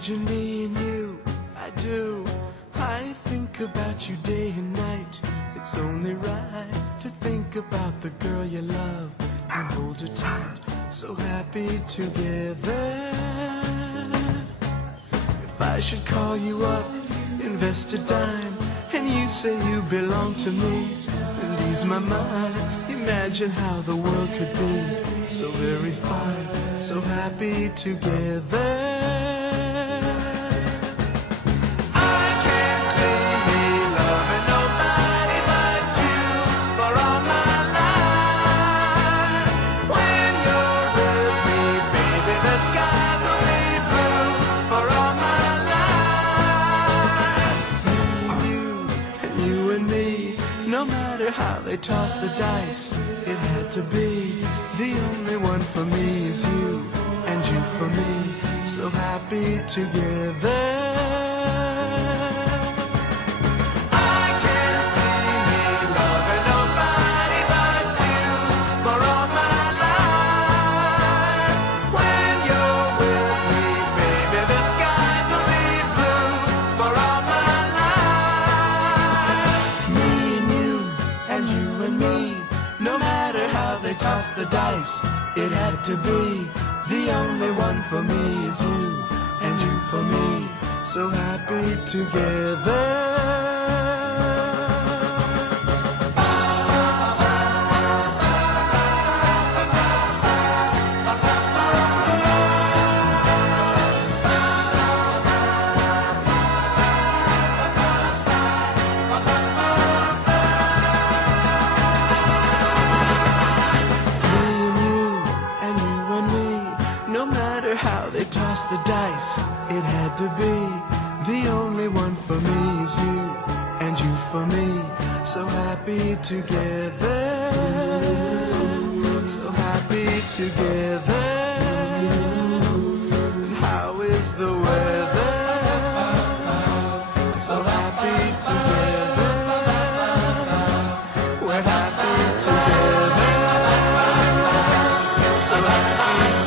Imagine me and you, I do. I think about you day and night. It's only right to think about the girl you love and hold her tight. So happy together. If I should call you up, invest a dime, and you say you belong to me, and ease my mind. Imagine how the world could be so very fine, so happy together. No matter how they toss the dice, it had to be. The only one for me is you, and you for me, so happy together. No matter how they toss the dice, it had to be. The only one for me is you, and you for me, so happy together. No matter how they toss the dice, it had to be. The only one for me is you, and you for me, so happy together. So happy together. And how is the weather? So happy together. We're happy together. So happy together.